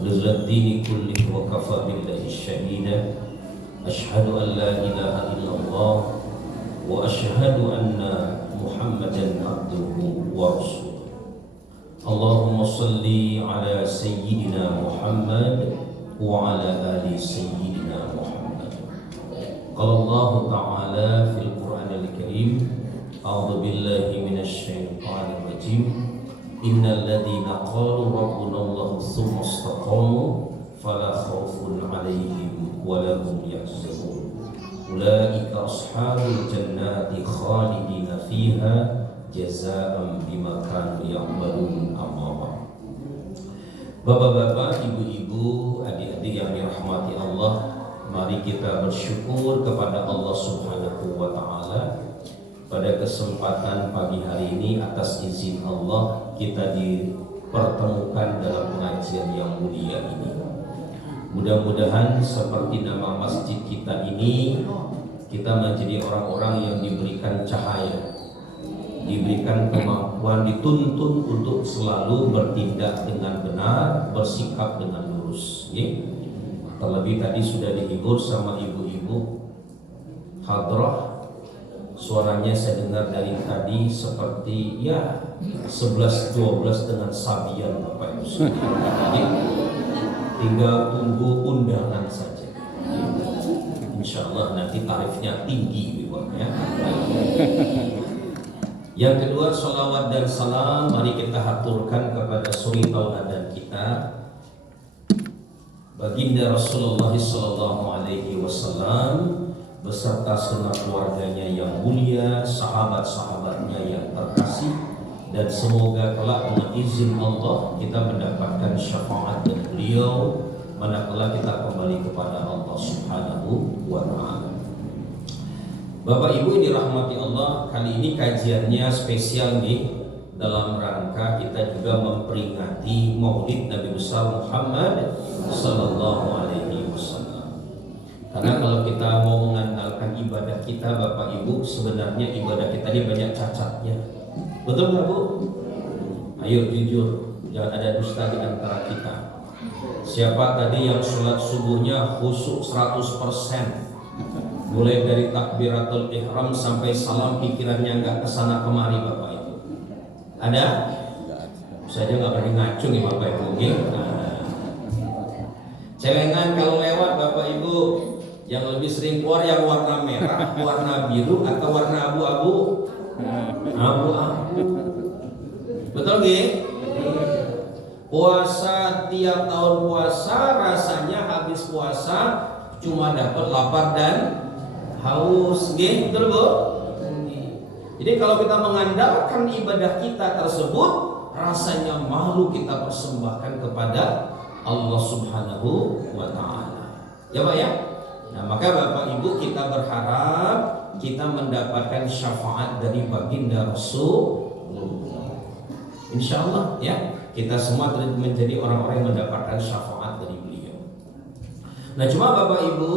رزق الدين كله وكفى بالله شهيدا أشهد أن لا إله إلا الله وأشهد أن محمدا عبده ورسوله اللهم صل على سيدنا محمد وعلى آل سيدنا محمد قال الله تعالى في القرآن الكريم أعوذ بالله من الشيطان الرجيم إن الذين قالوا ربنا الله ثم استقاموا فلا خوف عليهم ولا هم يحزنون أولئك أصحاب الجنات خالدين فيها جزاء بما كانوا يعملون أما بعد. Bapak-bapak, ibu-ibu, adik-adik yang dirahmati Allah, mari kita bersyukur kepada Allah Subhanahu wa Ta'ala. Pada kesempatan pagi hari ini atas izin Allah kita dipertemukan dalam pengajian yang mulia ini. Mudah-mudahan seperti nama masjid kita ini, kita menjadi orang-orang yang diberikan cahaya, diberikan kemampuan, dituntun untuk selalu bertindak dengan benar, bersikap dengan lurus. Terlebih tadi sudah dihibur sama ibu-ibu hadrah. Suaranya saya dengar dari tadi seperti 11-12 dengan sabian Bapak Ibu. Tinggal tunggu undangan saja. Insya Allah nanti tarifnya tinggi ya. Yang kedua, sholawat dan salam mari kita haturkan kepada suri tauladan kita, baginda Rasulullah SAW beserta segenap keluarganya yang mulia, sahabat-sahabatnya yang terkasih, dan semoga kelak dengan izin Allah kita mendapatkan syafaat dari beliau manakala kita kembali kepada Allah Subhanahu wa Ta'ala. Bapak Ibu yang dirahmati Allah, kali ini kajiannya spesial nih, dalam rangka kita juga memperingati Maulid Nabi besar Muhammad sallallahu alaihi wasallam. Karena kalau kita mau mengandalkan ibadah kita Bapak Ibu, sebenarnya ibadah kita ini banyak cacatnya. Betul nggak Bu? Ayo jujur, jangan ada dusta di antara kita. Siapa tadi yang sholat subuhnya khusyuk 100%? Mulai dari takbiratul ihram sampai salam pikirannya nggak kesana kemari Bapak Ibu. Ada? Saya nggak berani ngacung ya Bapak Ibu. Celengan kalau lewat Bapak Ibu, yang lebih sering keluar yang warna merah, warna biru, atau warna abu-abu? Abu-abu. Betul nggih? Puasa, tiap tahun puasa rasanya habis puasa cuma dapat lapar dan haus, nggih? Betul Bu? Jadi kalau kita mengandalkan ibadah kita tersebut, rasanya malu kita persembahkan kepada Allah Subhanahu wa Ta'ala. Ya Pak ya? Nah, maka Bapak Ibu kita berharap kita mendapatkan syafaat dari baginda Rasulullah. Insya Allah ya, kita semua menjadi orang-orang yang mendapatkan syafaat dari beliau. Nah, cuma Bapak Ibu,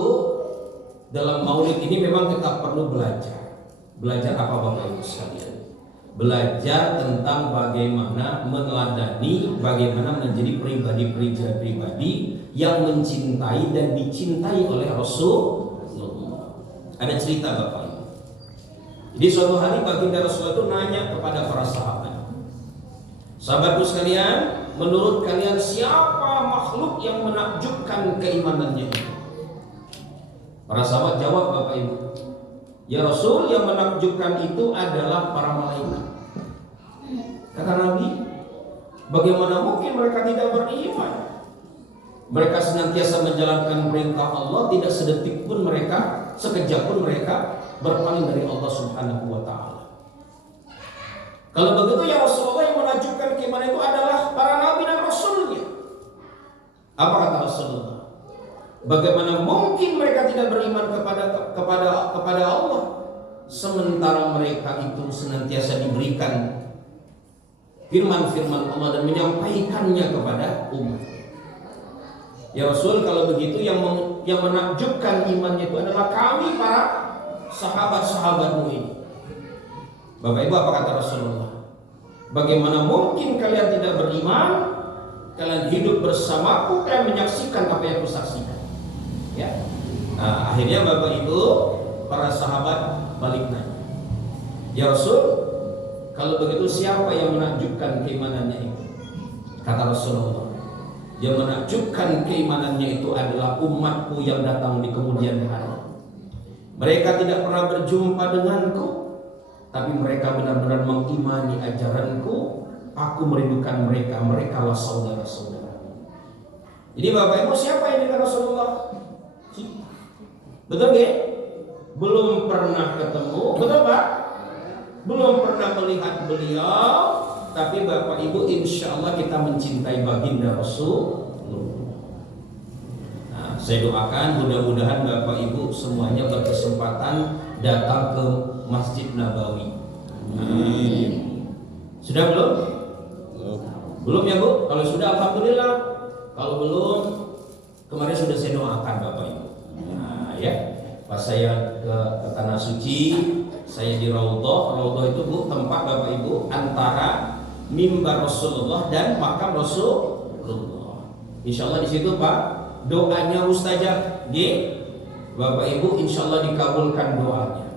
dalam maulid ini memang kita perlu belajar. Belajar apa Bapak Ibu sekalian? Belajar tentang bagaimana meneladani, bagaimana menjadi pribadi-pribadi yang mencintai dan dicintai oleh Rasulullah. Ada cerita Bapak Ibu. Jadi suatu hari baginda Rasulullah itu nanya kepada para sahabat, sahabatku sekalian, menurut kalian siapa makhluk yang menakjubkan keimanannya itu? Para sahabat jawab Bapak Ibu, ya Rasul, yang menakjubkan itu adalah para malaikat. Kata Nabi, bagaimana mungkin mereka tidak beriman? Mereka senantiasa menjalankan perintah Allah, tidak sedetik pun mereka, sekejap pun mereka berpaling dari Allah Subhanahu wa Ta'ala. Kalau begitu ya Rasulullah, yang menakjubkan keimanan itu adalah para nabi dan rasulnya. Apa kata Rasulullah? Bagaimana mungkin mereka tidak beriman kepada Allah, sementara mereka itu senantiasa diberikan firman-firman Allah dan menyampaikannya kepada umat. Ya Rasul, kalau begitu yang menakjubkan imannya itu adalah kami para sahabat-sahabatmu ini. Bapak Ibu, apa kata Rasulullah? Bagaimana mungkin kalian tidak beriman kalian hidup bersamaku, kalian menyaksikan apa yang kusaksikan. Ya. Nah, akhirnya Bapak Ibu, para sahabat balik nanya, ya Rasul, kalau begitu siapa yang menakjubkan keimanannya itu? Kata Rasulullah, yang menakjubkan keimanannya itu adalah umatku yang datang di kemudian hari. Mereka tidak pernah berjumpa denganku, tapi mereka benar-benar mengimani ajaranku. Aku merindukan mereka, mereka lah saudara-saudara. Jadi Bapak Ibu, siapa yang dikatakan Rasulullah? Betul gak? Belum pernah ketemu, betul Pak? Belum pernah melihat beliau, tapi Bapak Ibu insya Allah kita mencintai baginda Rasulullah. Nah, saya doakan mudah-mudahan Bapak Ibu semuanya berkesempatan datang ke Masjid Nabawi. Sudah belum? Belum ya Bu? Kalau sudah alhamdulillah. Kalau belum, kemarin sudah saya doakan Bapak Ibu. Nah ya, pas saya ke Tanah Suci, saya di Raudhah. Raudhah itu Bu, tempat Bapak Ibu antara mimbar Rasulullah dan makam Rasulullah. Insya Allah di situ Pak, doanya mustajab. Bapak Ibu insya Allah dikabulkan doanya.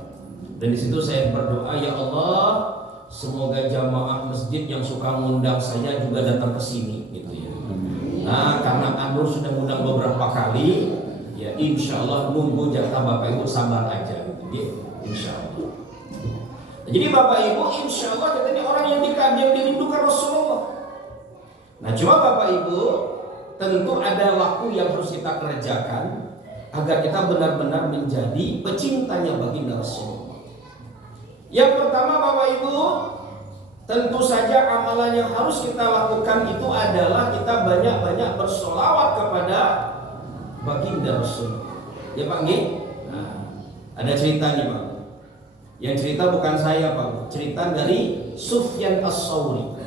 Dan di situ saya berdoa, ya Allah, semoga jamaah masjid yang suka ngundang saya juga datang ke sini, gitu ya. Nah, karena Anur sudah ngundang beberapa kali, ya insya Allah nunggu jatah Bapak Ibu, sabar aja, gitu ya. Insya Allah. Jadi Bapak Ibu, insya Allah kita ini orang yang dirindukan Rasulullah. Nah, cuma Bapak Ibu, tentu ada waktu yang harus kita kerjakan agar kita benar-benar menjadi pecintanya baginda Rasulullah. Yang pertama Bapak Ibu, tentu saja amalan yang harus kita lakukan itu adalah kita banyak-banyak bersolawat kepada baginda Rasulullah. Ya Pak Nggih? Nah, ada cerita nih Pak. Yang cerita bukan saya Pak, cerita dari Sufyan As-Tsauri,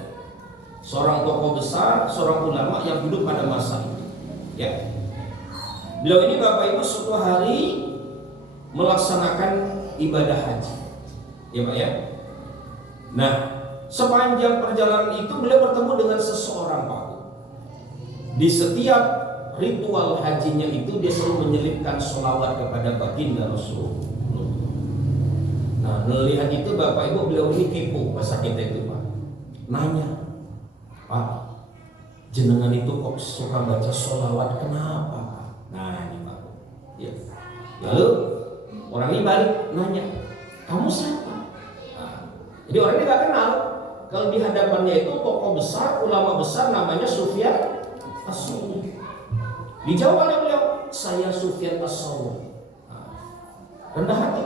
seorang tokoh besar, seorang ulama yang hidup pada masa itu. Ya. Beliau ini Bapak Ibu suatu hari melaksanakan ibadah haji. Ya Pak ya. Nah, sepanjang perjalanan itu beliau bertemu dengan seseorang Pak. Di setiap ritual hajinya itu dia selalu menyelipkan sholawat kepada baginda Rasulullah. Nah, melihat itu Bapak Ibu, beliau ini kepo bahasa kita itu Pak. Nanya, Pak, jenengan itu kok suka baca sholawat, kenapa Pak? Nah ini Pak. Ya. Lalu orang ini balik nanya, kamu siapa? Jadi orang ini gak kenal. Kalau di hadapannya itu tokoh besar, ulama besar namanya Sufyan As-Tsauri. Dijawab oleh beliau, saya Sufyan As-Tsauri. Rendah hati.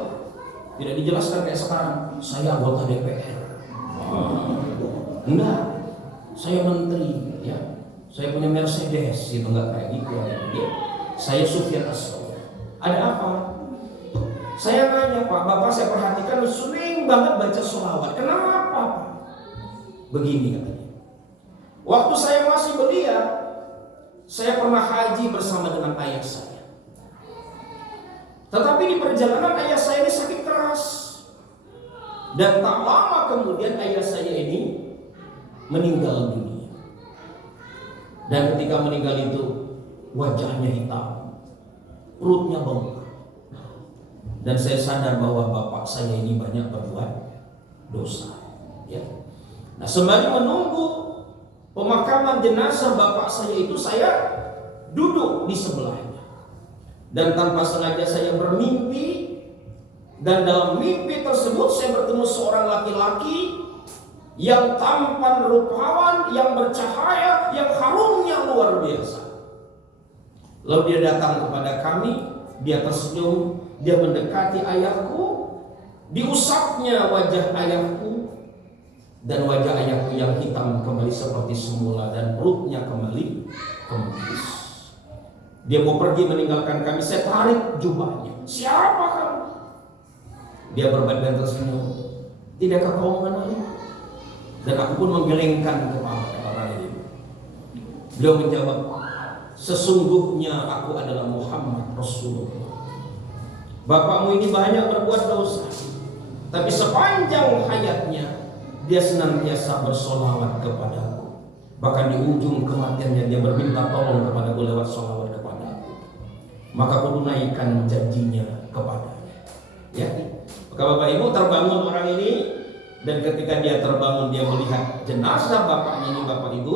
Tidak dijelaskan kayak sekarang, saya anggota DPR. Enggak, saya menteri, ya. Saya punya Mercedes, itu enggak kayak gitu ya. Saya Sufyan As-Tsauri. Ada apa? Saya nanya Pak, Bapak saya perhatikan sering banget baca sholawat. Kenapa Pak? Begini katanya. Waktu saya masih belia, saya pernah haji bersama dengan ayah saya. Tetapi di perjalanan ayah saya ini sakit keras. Dan tak lama kemudian ayah saya ini meninggal dunia. Dan ketika meninggal itu wajahnya hitam, perutnya bengkak. Dan saya sadar bahwa bapak saya ini banyak berbuat dosa. Ya. Nah, sembari menunggu pemakaman jenazah bapak saya itu, saya duduk di sebelahnya. Dan tanpa sengaja saya bermimpi. Dan dalam mimpi tersebut saya bertemu seorang laki-laki yang tampan rupawan, yang bercahaya, yang harumnya luar biasa. Lalu dia datang kepada kami, dia tersenyum. Dia mendekati ayahku, diusapnya wajah ayahku, dan wajah ayahku yang hitam kembali seperti semula dan perutnya kembali kempis. Dia mau pergi meninggalkan kami, saya tarik jubahnya. Siapa kamu? Dia berbadan tersenyum. Tidakkah kau mengenali? Dan aku pun menggelengkan kepala orang ini. Beliau menjawab, sesungguhnya aku adalah Muhammad Rasulullah. Bapakmu ini banyak berbuat dosa, tapi sepanjang hayatnya dia senantiasa bersolawat kepadaku. Bahkan di ujung kematiannya dia berminta tolong kepada aku lewat sholawat kepada aku. Maka aku tunaikan janjinya kepadanya. Ya, maka Bapak Ibu terbangun orang ini, dan ketika dia terbangun dia melihat jenazah bapaknya ini, Bapak Ibu,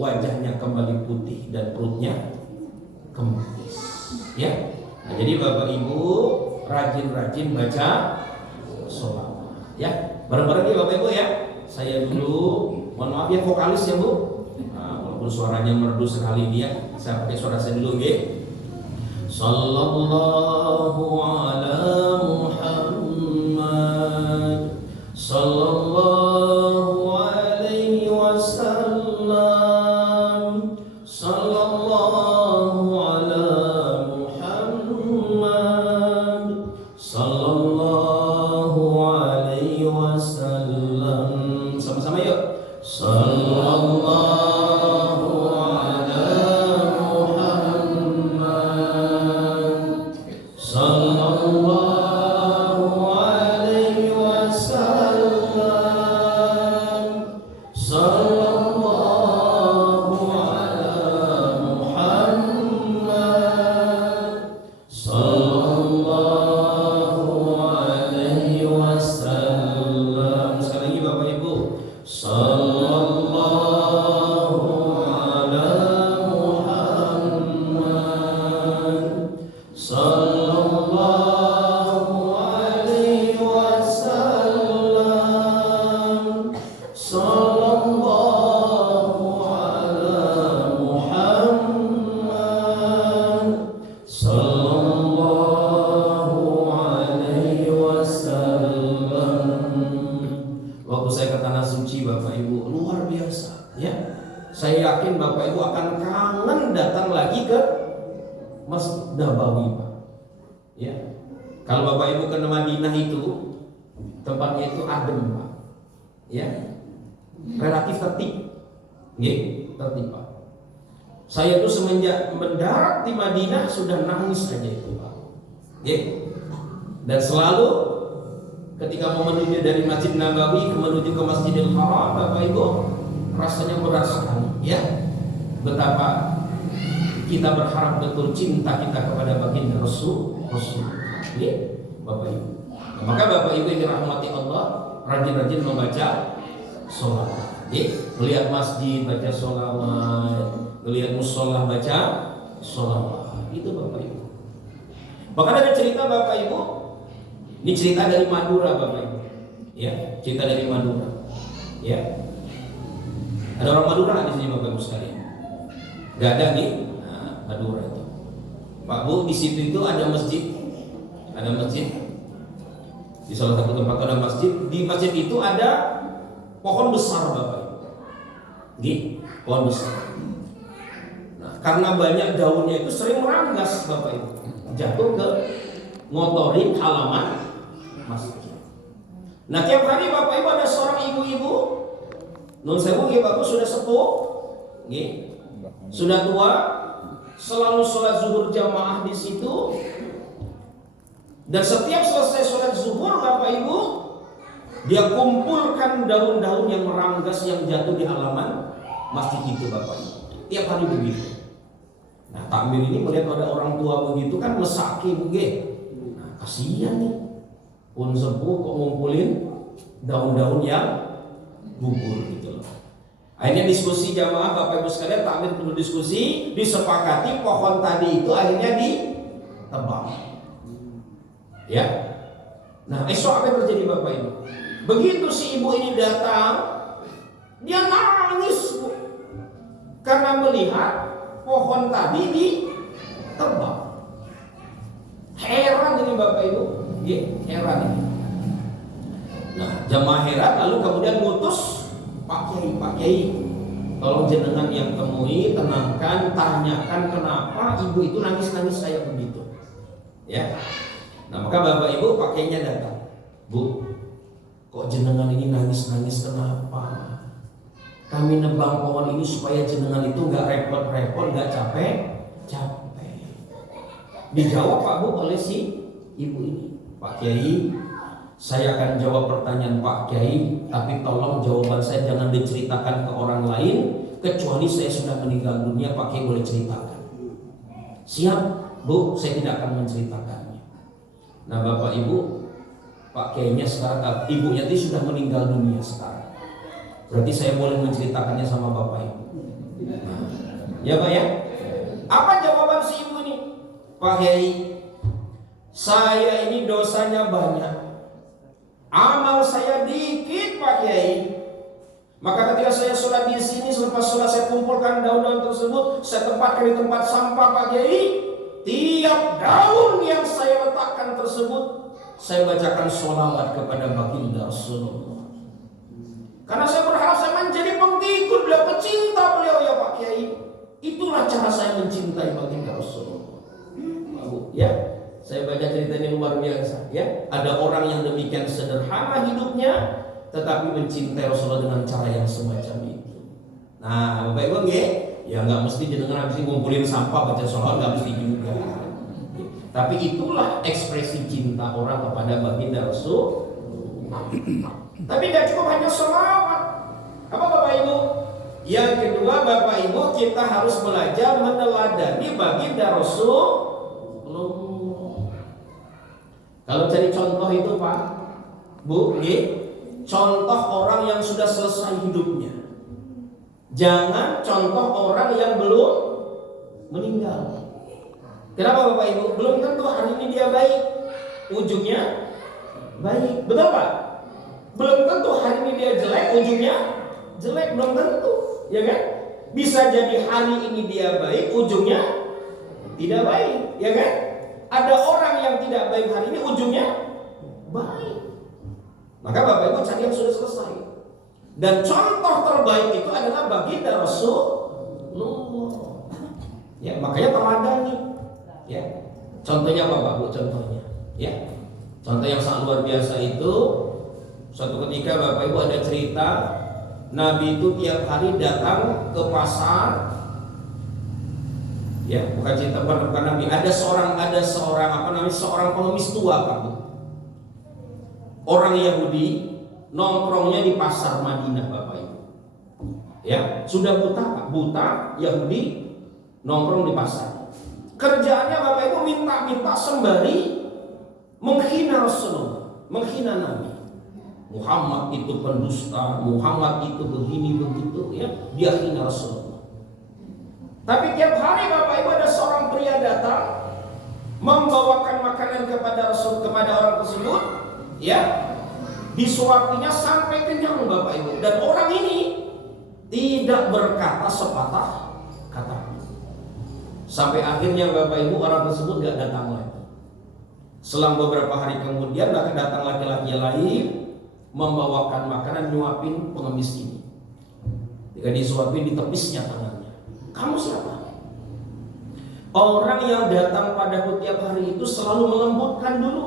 wajahnya kembali putih dan perutnya kempis. Ya, nah, jadi Bapak Ibu rajin-rajin baca sholawat. Ya, bareng-bareng ya Bapak Ibu ya. Saya dulu, mohon maaf ya vokalis ya Bu. Nah, walaupun suaranya merdu sekali dia, saya pakai suara saya dulu ya. Sallallahu ala Muhammad, sallallahu alaihi wasallam, sallallahu ala Muhammad, sallallahu alaihi wasallam. Sama-sama yuk. Sallallahu saya tuh semenjak mendarat di Madinah sudah nangis aja itu Pak. Dan selalu ketika mau menuju dari Masjid Nabawi menuju ke Masjidil Haram, Bapak Ibu, rasanya berat sekali ya. Betapa kita berharap betul cinta kita kepada baginda Rasul. Bapak Ibu. Nah, maka Bapak Ibu yang dirahmati Allah, rajin-rajin membaca sholawat. Melihat masjid baca sholawat, melihat musola baca sholawat, itu Bapak Ibu. Bahkan ada cerita Bapak Ibu, ini cerita dari Madura Bapak Ibu, ya, cerita dari Madura, ya. Ada orang Madura di sini Bapak Ibu sekalian? Gak ada nih, nah, Madura itu. Pak Bu, di situ itu ada masjid, di salah satu tempat ada masjid. Di masjid itu ada pohon besar Bapak Ibu, pohon besar. Karena banyak daunnya itu sering meranggas Bapak Ibu, jatuh ke ngotorin halaman masjid. Nah tiap hari Bapak Ibu ada seorang ibu-ibu, nun sewu Bapak sudah sepuh, sudah tua, selalu sholat zuhur jamaah di situ. Dan setiap selesai sholat zuhur Bapak Ibu, dia kumpulkan daun-daun yang meranggas yang jatuh di halaman masjid itu Bapak Ibu. Tiap hari begitu. Nah takmir ini melihat ada orang tua begitu kan mesaki begitu. Nah kasihan nih, pun sepuh kok ngumpulin daun-daun yang gugur gitu loh. Akhirnya diskusi jamaah Bapak Ibu sekalian, takmir perlu diskusi, disepakati pohon tadi itu akhirnya ditebang. Ya. Nah esok apa yang terjadi Bapak Ibu? Begitu si ibu ini datang, dia nangis Bu, karena melihat pohon tadi ditebang. Heran ini Bapak Ibu, heran ini. Nah, jamaah heran lalu kemudian ngutus Pak Kiai, tolong jenengan yang temui, tenangkan, tanyakan kenapa ibu itu nangis-nangis saya begitu. Ya. Nah, maka Bapak Ibu Pak Kiainya datang. Bu, kok jenengan ini nangis-nangis kenapa? Kami nebang pohon ini supaya jenengan itu nggak repot-repot, nggak capek. Dijawab Pak Bu oleh si ibu ini. Pak Kiai, saya akan jawab pertanyaan Pak Kiai, tapi tolong jawaban saya jangan diceritakan ke orang lain kecuali saya sudah meninggal dunia. Pak Kiai boleh ceritakan. Siap Bu, saya tidak akan menceritakannya. Nah Bapak Ibu, Pak Kiainya sekarang, ibunya itu sudah meninggal dunia sekarang. Berarti saya boleh menceritakannya sama Bapak Ibu. Nah, ya Pak ya. Apa jawaban si ibu ini? Pak Kiai, saya ini dosanya banyak, amal saya dikit Pak Kiai. Maka ketika saya sholat di sini, selepas sholat saya kumpulkan daun-daun tersebut, saya tempatkan di tempat sampah Pak Kiai. Tiap daun yang saya letakkan tersebut, saya bacakan sholawat kepada baginda Rasulullah. Karena saya berharap saya menjadi pengikut beliau, pecinta beliau ya Pak Kiai. Itulah cara saya mencintai baginda Rasulullah. Bu, ya, saya baca cerita ini luar biasa. Ya, ada orang yang demikian sederhana hidupnya, tetapi mencintai Rasulullah dengan cara yang semacam itu. Nah, Bapak Ibu ya nggak mesti jenengan habis ngumpulin sampah baca sholawat, nggak mesti juga. Tapi itulah ekspresi cinta orang kepada baginda Rasul. Tapi nggak cukup hanya sholawat. Apa Bapak Ibu? Yang kedua Bapak Ibu, kita harus belajar meneladani baginda Rasul. Kalau cari contoh itu Pak, Bu, contoh orang yang sudah selesai hidupnya. Jangan contoh orang yang belum meninggal. Kenapa Bapak Ibu? Belum tentu hari ini dia baik, ujungnya baik. Betul Pak? Belum tentu hari ini dia jelek, ujungnya jelek. Belum tentu, ya kan? Bisa jadi hari ini dia baik, ujungnya tidak baik, ya kan? Ada orang yang tidak baik hari ini, ujungnya baik. Maka Bapak Ibu cari yang sudah selesai. Dan contoh terbaik itu adalah baginda Rasulullah. Ya, makanya teladani. Ya, contohnya Bapak Bu, contohnya. Ya, contoh yang sangat luar biasa itu. Suatu ketika Bapak Ibu ada cerita, Nabi itu tiap hari datang ke pasar. Ya, bukan cerita bukan Nabi. Ada seorang seorang pengemis tua Pak Bu. Orang Yahudi nongkrongnya di pasar Madinah Bapak Ibu. Ya, sudah buta Pak, buta Yahudi nongkrong di pasar. Kerjaannya Bapak Ibu minta sembari menghina Rasulullah, menghina Nabi. Muhammad itu pendusta, Muhammad itu begini begitu ya, dia hina Rasulullah. Tapi tiap hari Bapak Ibu ada seorang pria datang membawakan makanan kepada orang tersebut, ya, disuapinya sampai kenyang Bapak Ibu. Dan orang ini tidak berkata sepatah kata. Sampai akhirnya Bapak Ibu orang tersebut gak datang lagi. Selang beberapa hari kemudian datang laki-laki lain membawakan makanan, nyuapin pengemis ini. Jika disuapin ditepisnya tangannya. Kamu siapa? Orang yang datang padaku tiap hari itu selalu melembutkan dulu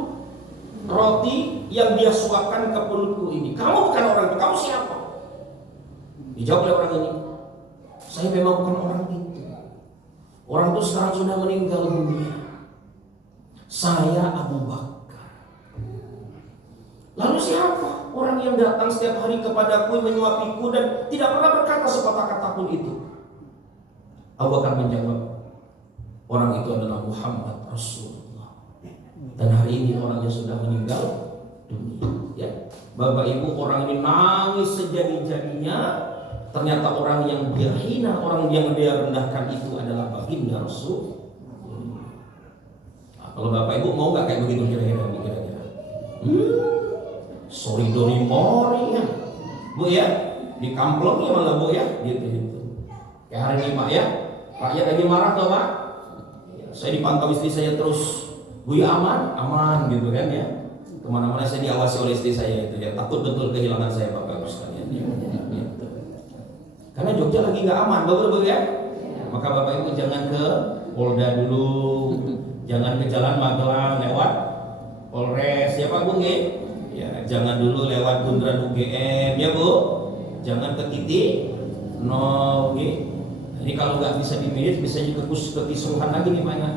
roti yang dia suapkan ke perutku ini. Kamu bukan orang itu, kamu siapa? Dijawab oleh orang ini, saya memang bukan orang itu. Orang itu sekarang sudah meninggal dunia. Saya Abu Bakar. Lalu siapa orang yang datang setiap hari kepadaku, menyuapiku dan tidak pernah berkata sepatah kata pun itu? Abu Bakar menjawab, orang itu adalah Muhammad Rasulullah. Dan hari ini orangnya sudah meninggal dunia. Ya, Bapak Ibu, orang ini nangis sejadi-jadinya. Ternyata orang yang dia hina, orang yang dia rendahkan itu adalah baginda Rasul. Nah, kalau Bapak Ibu mau nggak kayak begitu kira-kira? Sorry dori mori ya, Bu ya, di kamplongnya malah Bu ya, gitu. Kayak hari ini Pak ya. Rakyat lagi marah toh Pak. Saya dipantau istri saya terus, Bu ya aman gitu kan ya. Kemana-mana saya diawasi oleh istri saya itu ya. Takut betul kehilangan saya Bapak Ibu sekalian. Ya. Gitu. Karena Jogja lagi nggak aman, betul ya. Maka Bapak Ibu jangan ke Polda dulu, jangan ke Jalan Magelang lewat Polres ya Pak Bu ya. Jangan dulu lewat Bundaran UGM ya Bu. Jangan ke titik 0 Ini kalau nggak bisa dimilih, bisa juga ke Kisruhan lagi nih Pak ya.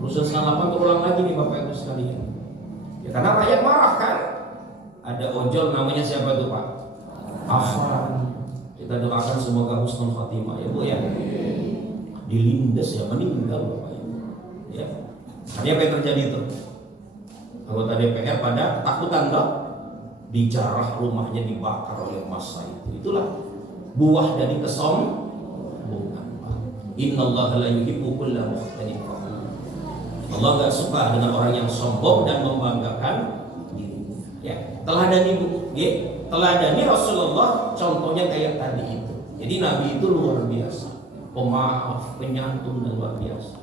Rusun 98 terulang lagi nih Bapak Ibu sekalian. Ya karena rakyat marah kan. Ada ojol namanya siapa tuh Pak? Afan. Kita doakan semoga husnul khatimah ya Bu ya. Dilindas ya, meninggal Bapak Ibu. Ya. Ini apa yang terjadi itu? Anggota DPR pada takutan dong, dijarah rumahnya dibakar oleh massa itu. Itulah buah dari kesombongan. Innallaha la yuhibbu kulla mukhtalin fakhur. Allah enggak suka dengan orang yang sombong dan membanggakan diri. Ya, teladani Bu. Teladani Rasulullah contohnya kayak tadi itu. Jadi Nabi itu luar biasa, pemaaf, penyantun dan luar biasa.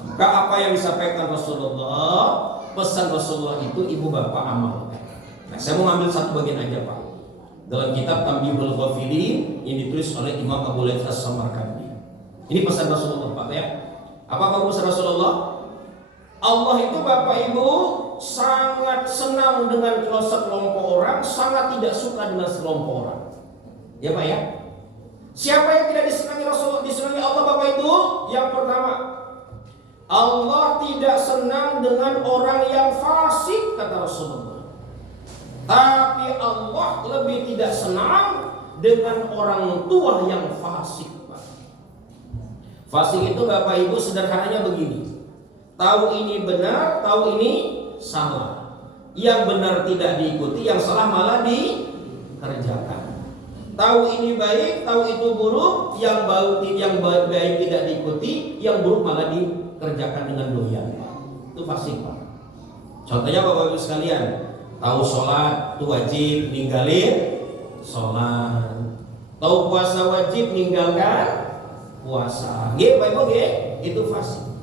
Maka apa yang disampaikan Rasulullah, pesan Rasulullah itu ibu bapak amalkan. Nah, saya mau ngambil satu bagian aja Pak. Dalam kitab Tambihul Ghafilin yang ditulis oleh Imam Abu Layth As-Samarkandi. Ini pesan Rasulullah Pak ya. Apa pesan Rasulullah? Allah itu Bapak Ibu sangat senang dengan sekelompok orang, sangat tidak suka dengan sekelompok orang. Ya Pak ya. Siapa yang tidak disenangi Rasulullah, disenangi Allah Bapak Ibu? Yang pertama, Allah tidak senang dengan orang yang fasik kata Rasulullah. Tapi Allah lebih tidak senang dengan orang tua yang fasik Pak. Fasik itu Bapak Ibu sederhananya begini. Tahu ini benar, tahu ini salah. Yang benar tidak diikuti, yang salah malah dikerjakan. Tahu ini baik, tahu itu buruk, yang baik tidak diikuti, yang buruk malah dikerjakan dengan doyan. Itu fasik Pak. Contohnya Bapak Ibu sekalian, tahu sholat itu wajib, ninggalin sholat. Tahu puasa wajib, ninggalkan puasa. Bapak Ibu itu fasik.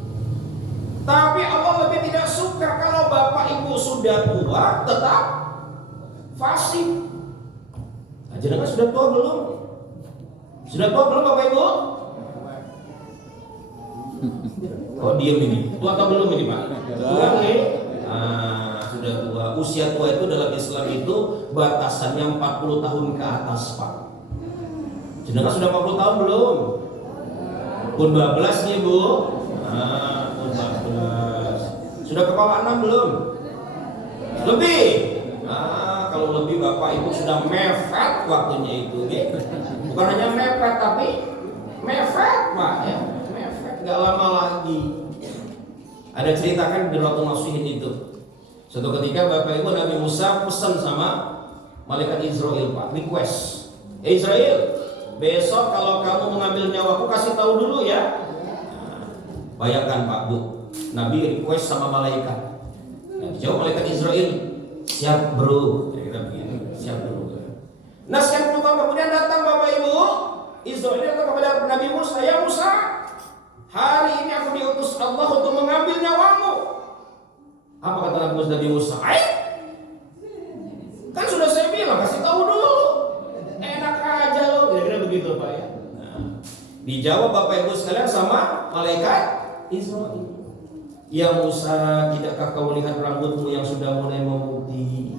Tapi Allah lebih tidak suka kalau Bapak Ibu sudah tua tetap fasik. Nah, jenengan sudah tua belum? Sudah tua belum Bapak Ibu? Oh diem ini. Tua atau belum ini Pak? Tua nih. Sudah tua. Usia tua itu dalam Islam itu batasannya 40 tahun ke atas Pak. Jenengan sudah 40 tahun belum? Pun 12 nih Bu. Sudah kepala 6 belum? Lebih. Nah, kalau lebih Bapak Ibu sudah mepet waktunya itu, bukan hanya mepet tapi mepet Pak ya, mepet nggak lama lagi. Ada ceritakan di Ratul Nasihin itu. Suatu ketika Bapak Ibu Nabi Musa pesan sama malaikat Israel Pak, request. Israel, besok kalau kamu mengambil nyawaku kasih tahu dulu ya. Bayangkan Pak Bu, Nabi request sama malaikat. Nah, dijawab malaikat Israel, siap bro, kira-kira begini, siap bro. Nah sekian puluh tahun kemudian datang Bapak Ibu, Israel datang kepada Nabi Musa, ya Musa, hari ini aku diutus Allah untuk mengambil nyawamu. Apa kata Nabi Musa? Kan sudah saya bilang kasih tahu dulu, enak aja lo, kira-kira begitu Pak ya. Nah, dijawab Bapak Ibu sekalian sama malaikat Israel. Ya Musa, tidakkah kau lihat rambutmu yang sudah mulai memutih,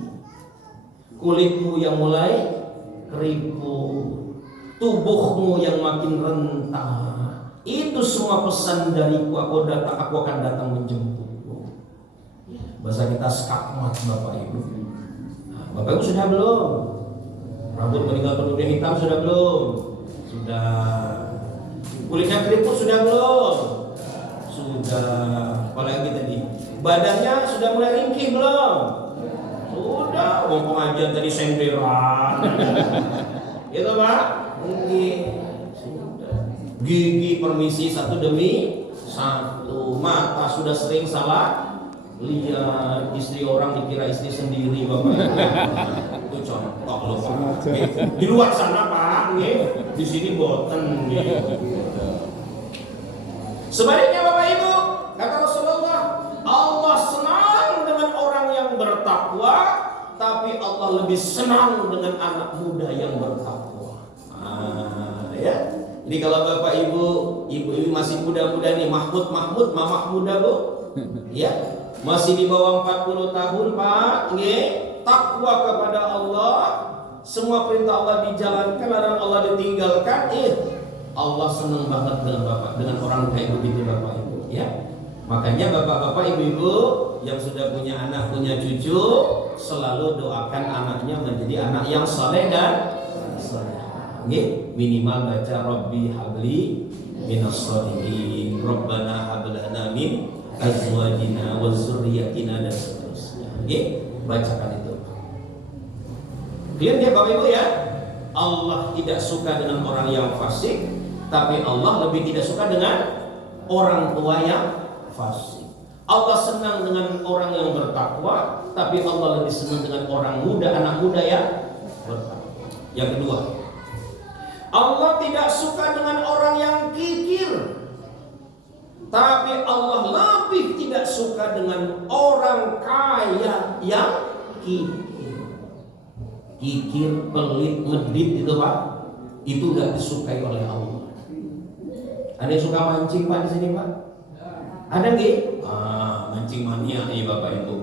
kulitmu yang mulai keriput, tubuhmu yang makin rentah? Itu semua pesan dariku. Aku akan datang menjemputmu. Bahasa kita skakmat Bapak Ibu. Nah, Bapak Ibu sudah belum? Rambut meninggal penuhnya hitam sudah belum? Sudah. Kulitnya keriput sudah belum? Sudah. Apalagi tadi badannya sudah mulai ringkih belum? Sudah. Ngomong aja tadi senderan. Itu Pak. Gigi permisi satu demi satu. Mata sudah sering salah lihat, istri orang dikira istri sendiri Bapak Ibu. Itu contoh loh Pak. Di luar sana Pak, di sini boten. Sebaliknya Bapak Ibu, kata Rasulullah, Allah senang dengan orang yang bertakwa, tapi Allah lebih senang dengan anak muda yang bertakwa. Ya. Jadi kalau Bapak Ibu, ibu-ibu masih muda-muda nih, Mahmud, mamah muda Bu, ya, masih di bawah 40 tahun Pak, takwa kepada Allah, semua perintah Allah dijalankan, larangan Allah ditinggalkan, Allah senang banget dengan Bapak, dengan orang kayak begitu Bapak Ibu, ya. Makanya Bapak-bapak, Ibu-ibu yang sudah punya anak, punya cucu, selalu doakan anaknya menjadi anak yang saleh dan saleh. Nggih, minimal baca Rabbi habli minas sholihin, Rabbana hab lana min azwajina wa dzurriyyatina dan seterusnya. Nggih, bacakan itu. Clear ya Bapak Ibu ya? Allah tidak suka dengan orang yang fasik, tapi Allah lebih tidak suka dengan orang tua yang fasik. Allah senang dengan orang yang bertakwa, tapi Allah lebih senang dengan orang muda, anak muda yang bertakwa. Yang kedua, Allah tidak suka dengan orang yang kikir, tapi Allah lebih tidak suka dengan orang kaya yang kikir. Kikir, pelit, medit itu Pak, itu gak disukai oleh Allah. Ada yang suka mancing Pak di sini Pak? Ada nggih? Mancing mania nih Bapak Ibu.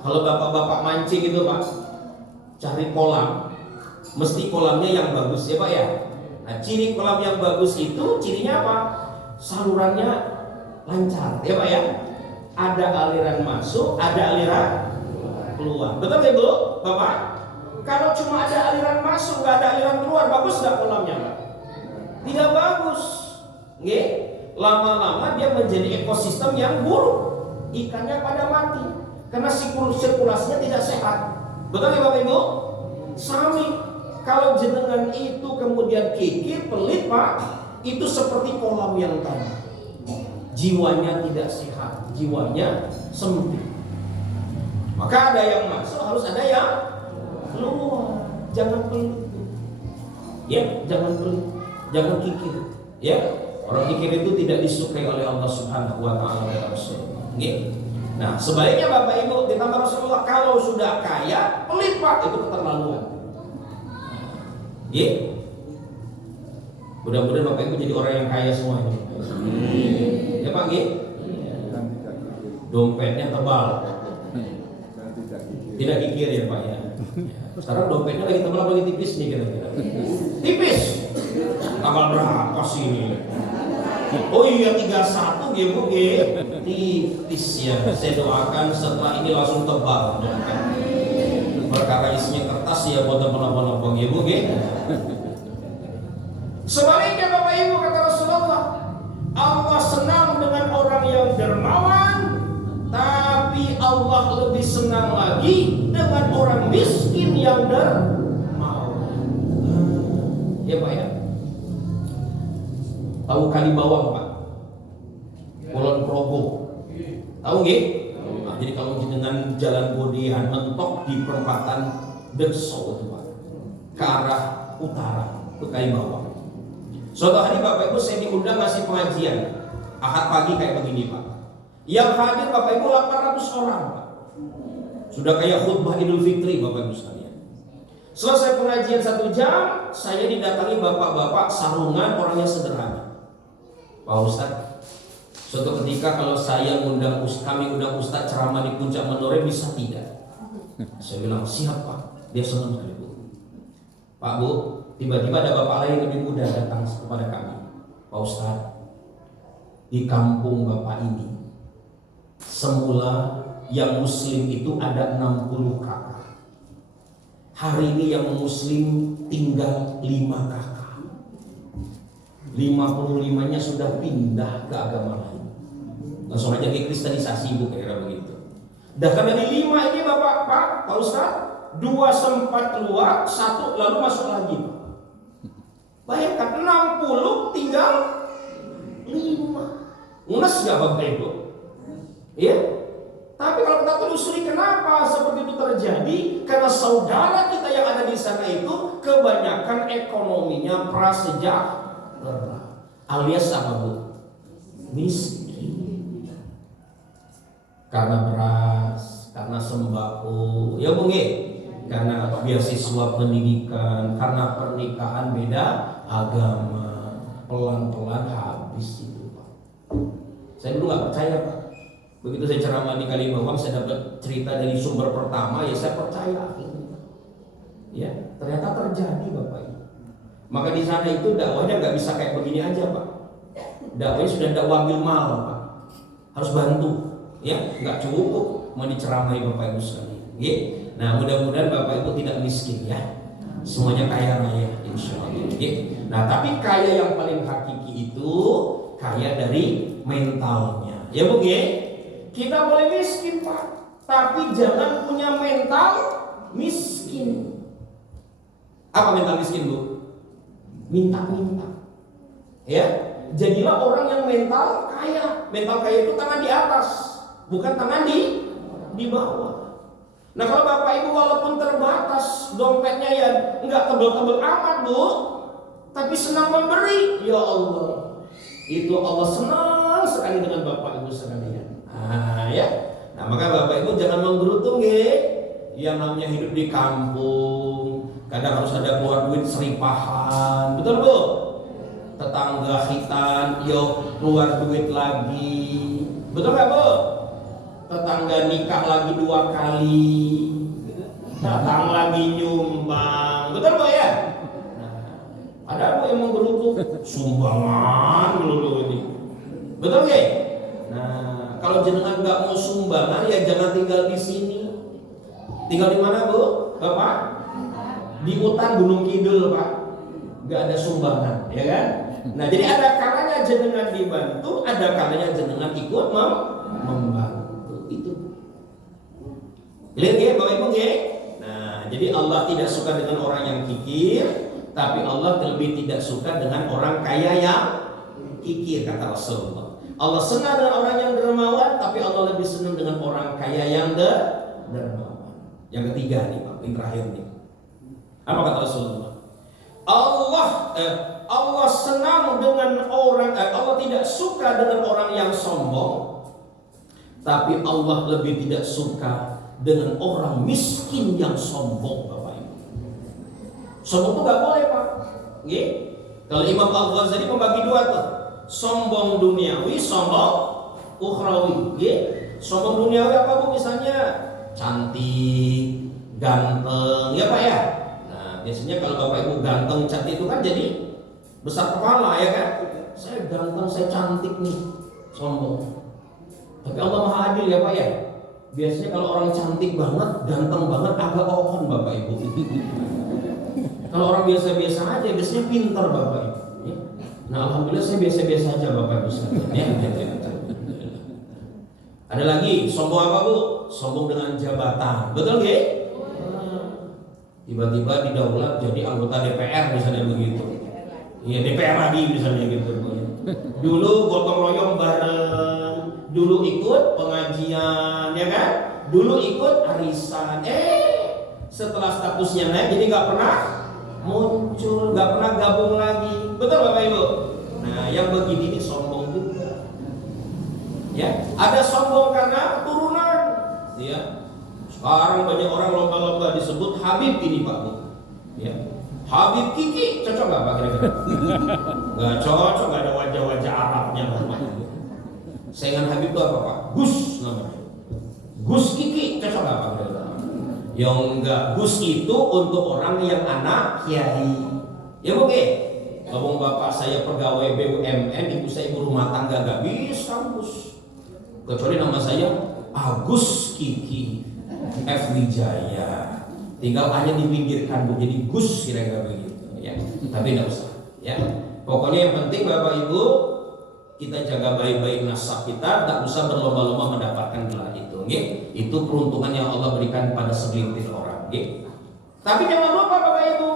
Kalau bapak-bapak mancing itu Pak, cari kolam, mesti kolamnya yang bagus ya Pak ya. Nah, ciri kolam yang bagus itu cirinya apa? Salurannya lancar ya Pak ya. Ada aliran masuk, ada aliran keluar. Betul ya Bu, Bapak? Kalau cuma ada aliran masuk, nggak ada aliran keluar, bagus nggak kolamnya Pak? Tidak bagus. Nggih? Lama-lama dia menjadi ekosistem yang buruk. Ikannya pada mati karena sirkulasinya tidak sehat. Betul ya Bapak Ibu? Sami. Kalau jenengan itu kemudian kikir, pelit Pak, itu seperti kolam yang tadi. Jiwanya tidak sehat, jiwanya sempit. Maka ada yang masuk, harus ada yang keluar. Jangan pelit. Ya, jangan pelit. Jangan kikir. Ya. Orang kikir itu tidak disukai oleh Allah Subhanahu wa taala dan Rasulullah. Nah, sebaliknya Bapak Ibu ditambah Rasulullah, kalau sudah kaya, pelit Pak, itu keterlaluan. Mudah-mudahan Bapak Ibu jadi orang yang kaya semua ini. Ya Pak, dompetnya tebal. Tidak kikir ya Pak ya. Sekarang dompetnya lagi tebal lagi tipis nih kira-kira. Tipis. Tanggal berapa sih ini? Oh iya 31 Bu, tipis ya. Saya doakan setelah ini langsung tebal. Perkara isinya kertas ya buat apa-apa Bu. Sebaliknya Bapak Ibu kata Rasulullah, Allah senang dengan orang yang dermawan, tapi Allah lebih senang lagi dengan orang miskin yang dermawan. Ya Pak ya. Tahu kali bawang Pak? Kulon Progo. Tahu nggih? Nah, jadi kalau dengan jalan Bodian mentok di perempatan Dekso itu Pak, ke arah utara ke kali bawang. Suatu hari Bapak Ibu saya diundang ngasih pengajian Ahad pagi kayak begini Pak. Yang hadir Bapak Ibu 800 orang Pak. Sudah kayak khutbah Idul Fitri Bapak Ibu sekalian. Selesai pengajian 1 jam, saya didatangi bapak-bapak sarungan orangnya sederhana. Pak Ustadz, suatu ketika kalau saya kami undang Ustadz ceramah di Puncak Menoreh bisa tidak? Saya bilang siap Pak. Dia senang sekali Bu. Pak Bu, tiba-tiba ada bapak lain yang lebih muda datang kepada kami. Pak Ustadz, di kampung bapak ini semula yang muslim itu ada 60 kakak. Hari ini yang muslim tinggal 5 kakak. 55-nya sudah pindah ke agama lain. Langsung aja ke kristenisasi Bu, kira begitu. Bahkan dari 5 ini Pak Ustadz, 2 sempat keluar, 1 lalu masuk lagi. Bayangkan 60 tinggal 5. Nges gak Bapak Ibu? Ya. Tapi kalau kita telusuri kenapa seperti itu terjadi, karena saudara kita yang ada di sana itu kebanyakan ekonominya prasejahtera, alias apa Bu? Miskin. Karena beras, karena sembako, ya Bu karena beasiswa pendidikan, karena pernikahan beda agama, pelan-pelan habis itu Pak. Saya dulu nggak percaya Pak. Begitu saya ceramah di Kalibawang, saya dapat cerita dari sumber pertama, ya saya percaya. Ya, ternyata terjadi Bapak Ibu. Maka di sana itu dakwahnya nggak bisa kayak begini aja Pak. Dakwahnya sudah dakwah bil mal Pak. Harus bantu, ya nggak cukup mau diceramai Bapak Ibu sekalian. Nah mudah-mudahan Bapak Ibu tidak miskin ya. semuanya kaya raya insya Allah. Nah tapi kaya yang paling hakiki itu kaya dari mentalnya. Ya Bu ya, kita boleh miskin Pak, tapi jangan punya mental miskin. Apa mental miskin Bu? Minta-minta. Ya, jadilah orang yang mental kaya. Mental kaya itu tangan di atas, bukan tangan di bawah. Nah kalau Bapak Ibu walaupun terbatas dompetnya ya enggak tebel-tebel amat Bu, tapi senang memberi, ya Allah, itu Allah senang sekali dengan Bapak Ibu sekalian. Ya. Nah maka Bapak Ibu jangan menggerutung ya. Yang namanya hidup di kampung, kadang harus ada keluar duit seripahan, betul Bu? Tetangga hitan, yuk keluar duit lagi, betul nggak Bu? Tetangga nikah lagi 2 kali, datang lagi nyumbang, betul Bu ya? Nah, ada Bu yang menggerutuk sumbangan dulu ini, betul nggak? Nah, kalau jenengan nggak mau sumbangan ya jangan tinggal di sini. Tinggal di mana Bu? Bapak? Di hutan Gunung Kidul Pak, nggak ada sumbangan, ya kan? Nah jadi ada kalanya jenengan dibantu, ada kalanya jenengan ikut membantu itu. Lihat ya Bapak Ibu ya. Nah jadi Allah tidak suka dengan orang yang kikir, tapi Allah lebih tidak suka dengan orang kaya yang kikir, kata Rasulullah. Allah senang dengan orang yang dermawan, tapi Allah lebih senang dengan orang kaya yang dermawan. Yang ketiga nih Pak, yang terakhir nih. Apa kata Rasulullah? Allah senang dengan orang, Allah tidak suka dengan orang yang sombong, tapi Allah lebih tidak suka dengan orang miskin yang sombong, Bapak Ibu. Sombong itu nggak boleh Pak. Kalau Imam Al-Ghazali membagi 2 tuh, sombong duniawi, sombong ukhrawi. Sombong duniawi apa Bu? Misalnya cantik, ganteng, ya Pak ya. Biasanya kalau Bapak Ibu ganteng cantik itu kan jadi besar kepala ya kan. Saya ganteng, saya cantik nih, sombong. Tapi Allah Maha Adil ya Pak ya. Biasanya kalau orang cantik banget, ganteng banget, agak ohon Bapak Ibu. Kalau orang biasa-biasa aja, biasanya pintar Bapak Ibu. Nah alhamdulillah saya biasa-biasa aja Bapak Ibu sekalian. Ada lagi sombong apa Bu? Sombong dengan jabatan, betul nggak? Tiba-tiba didaulat jadi anggota DPR misalnya begitu. Iya DPR lagi misalnya gitu. Dulu gotong royong bareng, dulu ikut pengajian, ya kan? Dulu ikut arisan. Setelah statusnya naik jadi nggak pernah muncul, nggak pernah gabung lagi. Betul Bapak Ibu? Nah yang begini ini sombong juga. Ya, ada sombong karena turunan. Ya. Sekarang banyak orang lomba-lomba disebut Habib ini Pak Bu. Ya. Habib Kiki cocok nggak Pak kira-kira? Nggak cocok, nggak ada wajah-wajah Arabnya Pak. Saingan Habib itu apa Pak? Gus namanya. Gus Kiki cocok nggak Pak kira-kira? Yang enggak, Gus itu untuk orang yang anak kiai. Ya Bu ngomong Bapak saya pegawai BUMN, ibu saya ibu rumah tangga, nggak bisa Gus. Kecuali nama saya Agus Kiki F. Wijaya, tinggal hanya dipinggirkan jadi Gus kira-kira begitu ya. Tapi tidak usah ya. Pokoknya yang penting Bapak Ibu kita jaga baik-baik nasab kita, tak usah berlomba-lomba mendapatkan gelar itu. Itu peruntungan yang Allah berikan pada segelintir orang. Tapi jangan lupa Bapak Ibu,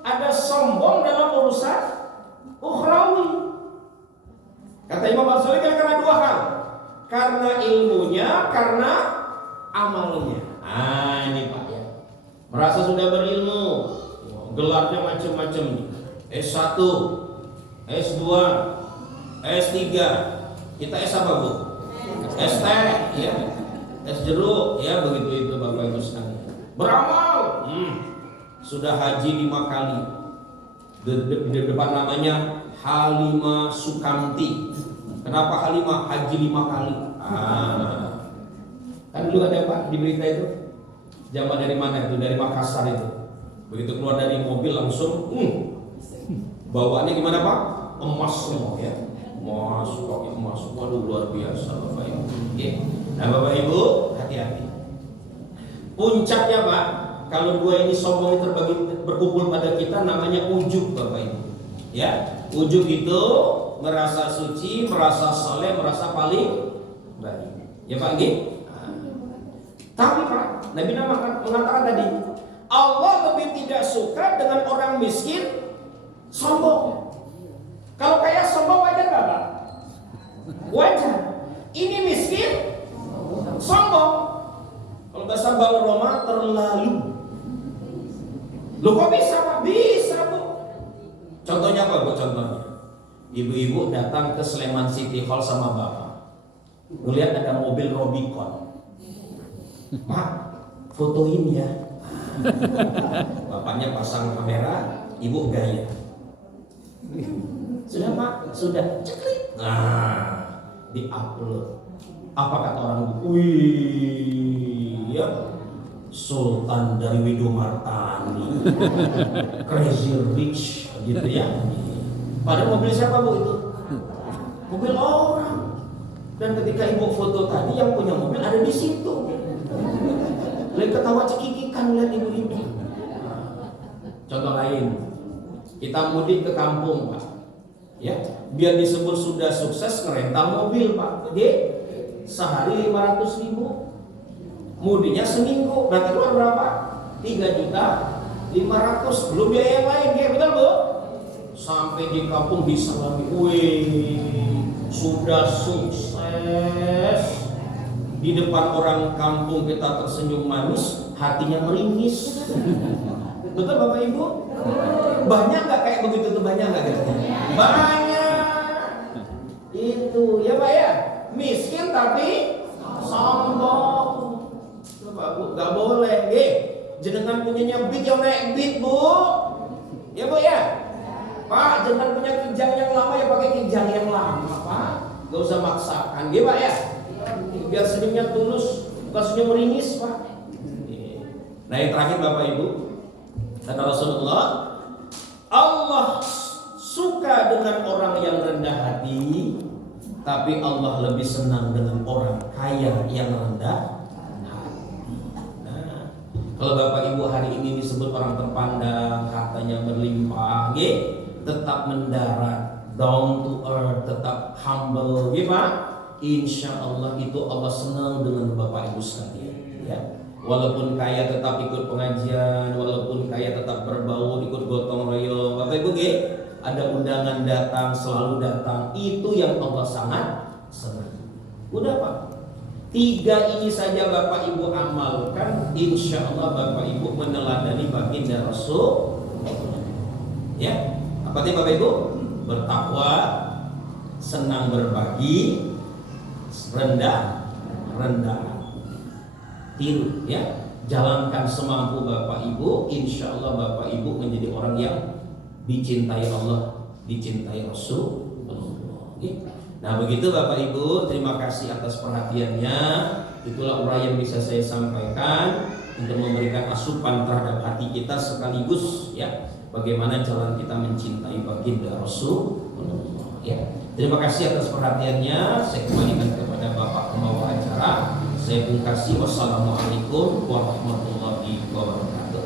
ada sombong dalam urusan ukhrawi. Kata Imam Al-Ghazali karena 2 hal. Karena ilmunya, karena amalnya. Ini Pak ya. Merasa sudah berilmu, gelarnya macam-macam. S1, S2, S3. Kita S apa Bu? ST ya. S jeruk ya, begitu itu Bapak Ibu sekalian. Beramal. Sudah haji 5 kali. Di depan namanya Halimah Sukamti. Kenapa Halimah? Haji 5 kali. Kan dulu ada Pak di berita itu. Jamaah dari mana itu? Dari Makassar itu. Begitu keluar dari mobil langsung bawaannya gimana Pak? Emas semua ya. Emas, pakai emas. Waduh luar biasa Bapak Ibu. Nah Bapak Ibu hati-hati. Puncaknya Pak, kalau dua ini sombong terbagi berkumpul pada kita, namanya ujub, Bapak Ibu. Ya, ujub itu merasa suci, merasa saleh, merasa paling baik. Ya Pak G? Tapi Pak, Nabi mengatakan tadi, Allah lebih tidak suka dengan orang miskin sombong. Kalau kaya sombong wajar gak Pak? Wajar. Ini miskin sombong. Kalau bahasa Bang Roma, terlalu. Loh kok bisa Pak? Bisa Bu. Contohnya apa Bu? Contohnya ibu-ibu datang ke Sleman City Hall sama bapak, ngeliat ada mobil Robicon. Pak, fotoin ya. Bapaknya pasang kamera, ibu gaya. Sudah Pak, sudah. Ceklik. Nah, di-upload. Apa kata orang? Wih, ya, Sultan dari Widomartani, Crazy Rich, gitu ya. Padahal mobil siapa Bu itu? Mobil orang. Dan ketika ibu foto tadi, yang punya mobil ada di situ. Lihat ketawa cekikikan lihat ibu-ibu. Contoh lain, kita mudik ke kampung Pak, ya, biar disebut sudah sukses ngerental mobil Pak. Sehari 500.000, mudiknya seminggu, berarti keluar berapa? 3.500.000, belum biaya yang lain, ya betul Bu? Sampai di kampung disalami, wih, sudah sukses. Di depan orang kampung kita tersenyum manis, hatinya meringis. Betul Bapak Ibu? Banyak nggak kayak begitu tuh? Banyak nggak gitu? Banyak. Itu ya Pak ya. Miskin tapi sombong. Bapak Bu, nggak boleh. Jenengan punyanya beat yang naik beat Bu. Ya Bu ya. Pak, jangan punya kijang yang lama ya pakai kijang yang lama Pak. Gak usah maksakan, ya Pak ya. Biar senyumnya tulus, bukan senyum meringis Pak. Nah yang terakhir Bapak Ibu, kata Rasulullah, Allah suka dengan orang yang rendah hati, tapi Allah lebih senang dengan orang kaya yang rendah hati. Nah, kalau Bapak Ibu hari ini disebut orang terpandang, hartanya berlimpah, tetap mendarat, down to earth, tetap humble, ya Pak. Insya Allah itu Allah senang dengan Bapak Ibu sekalian, ya. Walaupun kaya tetap ikut pengajian, walaupun kaya tetap berbau, ikut gotong royong. Bapak Ibu, ada undangan datang, selalu datang. Itu yang Allah sangat senang. Udah Pak, 3 ini saja Bapak Ibu amalkan, insya Allah Bapak Ibu meneladani baginda Rasul. Ya, apa itu Bapak Ibu? Bertakwa, senang berbagi, rendah tiru, ya. Jalankan semampu Bapak Ibu, insya Allah Bapak Ibu menjadi orang yang dicintai Allah, dicintai Rasul. Nah begitu Bapak Ibu, terima kasih atas perhatiannya. Itulah uraian yang bisa saya sampaikan untuk memberikan asupan terhadap hati kita, sekaligus ya bagaimana jalan kita mencintai baginda Rasul. Ya, terima kasih atas perhatiannya. Saya kembalikan kepada Bapak pembawa acara. Saya pungkasi, wassalamualaikum warahmatullahi wabarakatuh.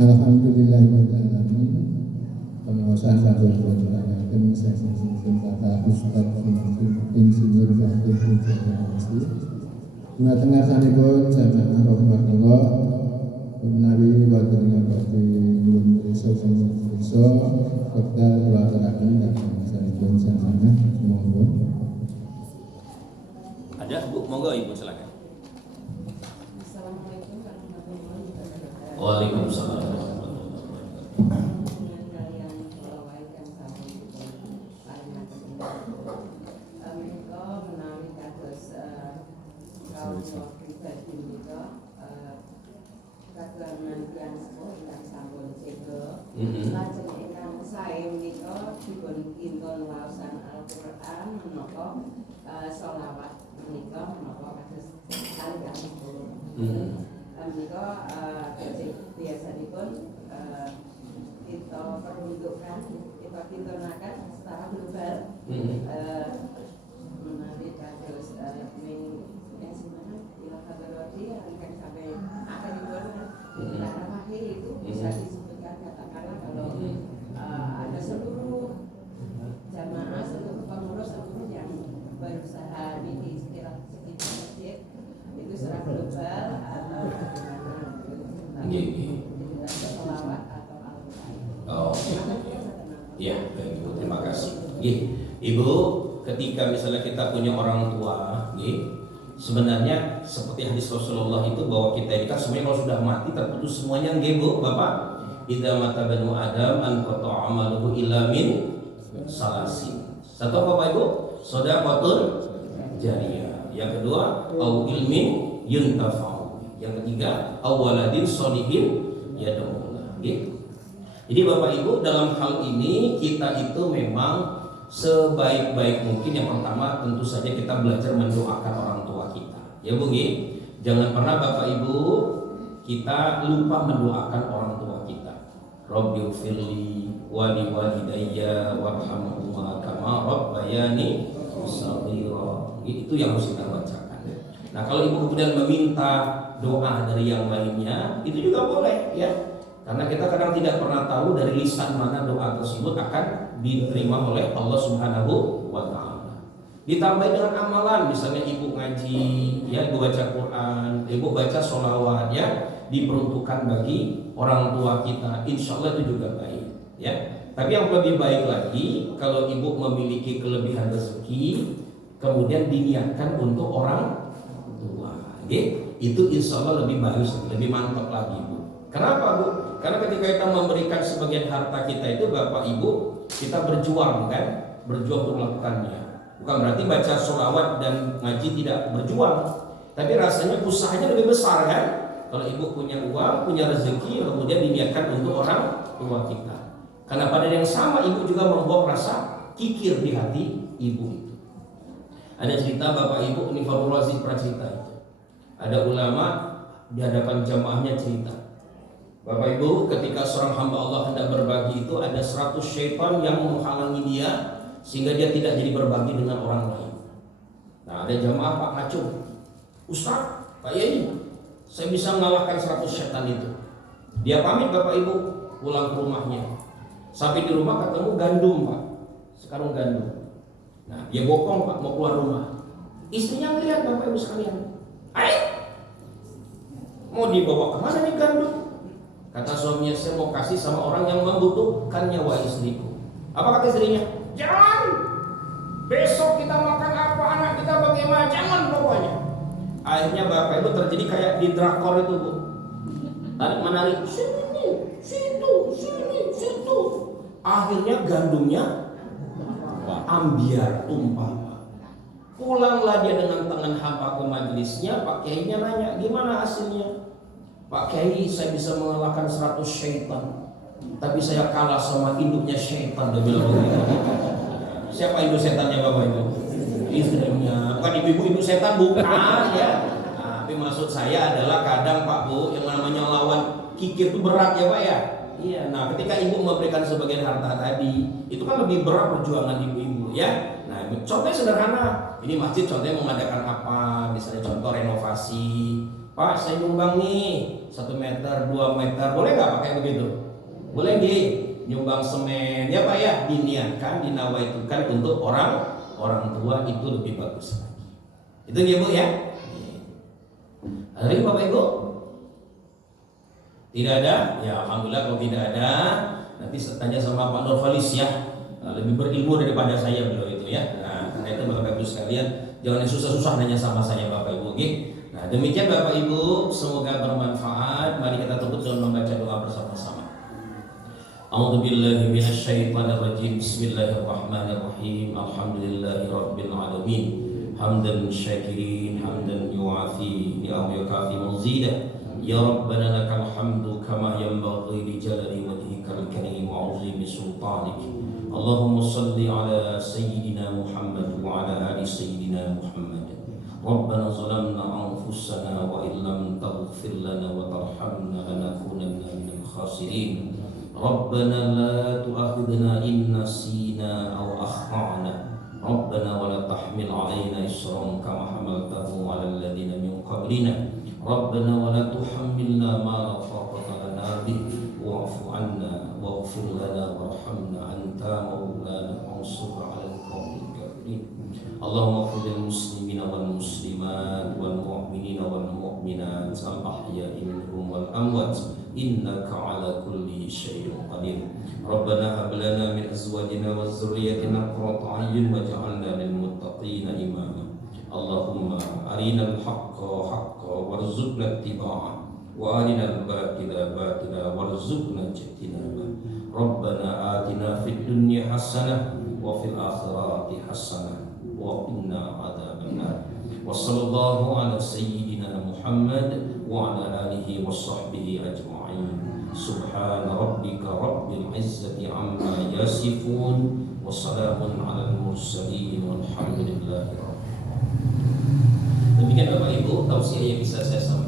Alhamdulillahirrahmanirrahim. Pengawasan satu dan saya kata Ustaz Insinyur Fatih Hujjah. Tengah-tengah sanipun jamaah rahmatullah menawi wonten ngabdi nyuwun pirsa sampun pirsa wekdal kula aturaken dhateng sanipun sampeyan monggo. Ada Bu, monggo Ibu silakan. Assalamualaikum warahmatullahi wabarakatuh. Waalaikumsalam. Lajeng ingkang sae menika dipun kinton waosan Al-Qur'an menapa sholawat menika menapa kados kalihipun. Menika biasanipun kita peruntukkan kita pinternakan secara global. Menarik kados yang sebenarnya ilah kabarodi akan sampai akan dibuat karena pakai itu bisa disebutkan katakanlah kalau ada seluruh jamaah, seluruh pengurus, seluruh yang berusaha di sekitar masjid itu secara global atau bagaimana selawat atau al-Quran. Oh, iya, baik Ibu, terima kasih. Ibu, ketika misalnya kita punya orang tua, sebenarnya seperti hadis Rasulullah itu bahwa kita ini kan semuanya kalau sudah mati terputus semuanya, Bu, Bapak. Idza mata banu Adam an qata'a amaluhu illa min salasin. Satu apa Bapak Ibu? Shadaqatul jariyah. Yang kedua, au ilmin yuntafa'u. Yang ketiga, au waladin sholihin yad'u lahu. Jadi Bapak Ibu, dalam hal ini kita itu memang sebaik-baik mungkin. Yang pertama tentu saja kita belajar mendoakan orang tua kita. Ya Bu, jangan pernah Bapak Ibu kita lupa mendoakan orang tua kita. Rabbighfirli wa liwalidayya warhamhuma kama rabbayani shaghira. Itu yang harus kita bacakan. Nah, kalau Ibu kemudian meminta doa dari yang lainnya, itu juga boleh ya. Karena kita kadang tidak pernah tahu dari lisan mana doa tersebut akan diterima oleh Allah Subhanahu wa taala. Ditambah dengan amalan, misalnya Ibu ngaji, ya Ibu baca Quran, Ibu baca sholawat, ya diperuntukkan bagi orang tua kita. Insya Allah itu juga baik, ya. Tapi yang lebih baik lagi kalau Ibu memiliki kelebihan rezeki, kemudian diniatkan untuk orang tua, itu insya Allah lebih bagus, lebih mantap lagi, Bu. Kenapa, Bu? Karena ketika kita memberikan sebagian harta kita itu, Bapak Ibu, kita berjuang kan, berjuang untuk melakukannya. Bukan berarti baca sholawat dan ngaji tidak berjuang, tapi rasanya usahanya lebih besar kan. Kalau Ibu punya uang, punya rezeki, kemudian diniatkan untuk orang tua kita. Karena pada yang sama Ibu juga membawa rasa kikir di hati Ibu itu. Ada cerita Bapak Ibu, ini Fadul Razi pernah cerita itu. Ada ulama di hadapan jamaahnya cerita, Bapak Ibu, ketika seorang hamba Allah hendak berbagi itu ada 100 syaitan yang menghalangi dia sehingga dia tidak jadi berbagi dengan orang lain. Nah, ada jamaah Pak Ngacung, Ustaz, Pak Yai, saya bisa mengalahkan 100 syaitan itu. Dia pamit Bapak Ibu pulang ke rumahnya. Sampai di rumah ketemu gandum, Pak, sekarang gandum. Nah, dia bokong Pak mau keluar rumah. Istrinya ngelihat Bapak Ibu sekalian, mau dibawa kemana nih gandum? Kata suaminya, saya mau kasih sama orang yang membutuhkan nyawa istriku. Apa kata istrinya? Jangan. Besok kita makan apa, anak kita bagaimana? Jangan pokoknya. Akhirnya Bapak Ibu terjadi kayak di drakor itu, Bu. Tarik menarik, sini, situ, sini, situ. Akhirnya gandumnya ambiar, tumpah. Pulanglah dia dengan tangan hampa ke majelisnya. Pak Kiainya nanya, gimana hasilnya? Pak Kiai, saya bisa mengalahkan 100 syaitan, tapi saya kalah sama induknya syaitan. Dia bilang begitu. Siapa induk setannya Bapak Ibu? Istrinya. Bukan ibu-ibu induk setan, bukan ya. Nah, tapi maksud saya adalah kadang Pak Bu, yang namanya lawan kikir itu berat ya Pak ya. Iya. Nah, ketika ibu memberikan sebagian harta tadi, itu kan lebih berat perjuangan ibu-ibu ya. Nah, contohnya sederhana. Ini masjid contohnya mengadakan apa? Misalnya contoh renovasi. Pak, saya nyumbang nih 1 meter, 2 meter, boleh nggak pakai begitu? Boleh nyumbang semen, ya Pak ya, diniatkan, dinawaitukan untuk orang tua itu lebih bagus lagi. Itu dia Bu ya. Ada lagi Bapak Ibu? Tidak ada? Ya Alhamdulillah kalau tidak ada, nanti tanya sama Pak Nurfalis ya. Lebih berilmu daripada saya beliau itu ya. Nah, karena itu Bapak Ibu sekalian, jangan susah-susah nanya sama saya Bapak Ibu. Nah, demikian Bapak Ibu, semoga bermanfaat. Mari kita tutup dengan membaca doa bersama-sama. A'udzubillahi minasyaitonirrajim. Bismillahirrahmanirrahim. Alhamdulillahirabbil alamin. Hamdan syakirin, hamdan yu'afi ni'am yukafi mazidah. Ya Rabbana lakal hamdu kama yanbaghi li jalali wajhikal karim wa 'azimi sultanik. Allahumma shalli ala sayyidina Muhammad wa ala ali sayyidina Muhammad. Rabbana zalamna anfusana wa illam taghfir lana wa tarhamna lanakunanna minal khasirin. ربنا لا تؤاخذنا إن نسينا أو أخطأنا ربنا ولا تحمل علينا إصرا كما حملته على الذين من قبلنا ربنا ولا تحملنا ما لا طاقة لنا به واعف عنا واغفر لنا وارحمنا أنت مولانا وانصرنا على القوم الكافرين اللهم اغفر للمسلمين والمسلمات والمؤمنين والمؤمنات الأحياء منهم والأموات إنك على كل شيء قدير ربنا هب لنا من أزواجنا وذريتنا قرة أعين واجعلنا للمتقين إماما اللهم أرنا الحق حقا وارزقنا اتباعه وأرنا الباطل باطلا وارزقنا اجتنابه ربنا آتنا في الدنيا حسنة وفي الآخرة حسنة وقنا عذاب النار وصلى الله على سيدنا محمد وعلى آله وصحبه أجمعين سبحان ربك رب العزة عما يصفون وسلام على المرسلين والحمد لله رب العالمين. Demikian Bapak Ibu tausiah yang bisa saya sampaikan.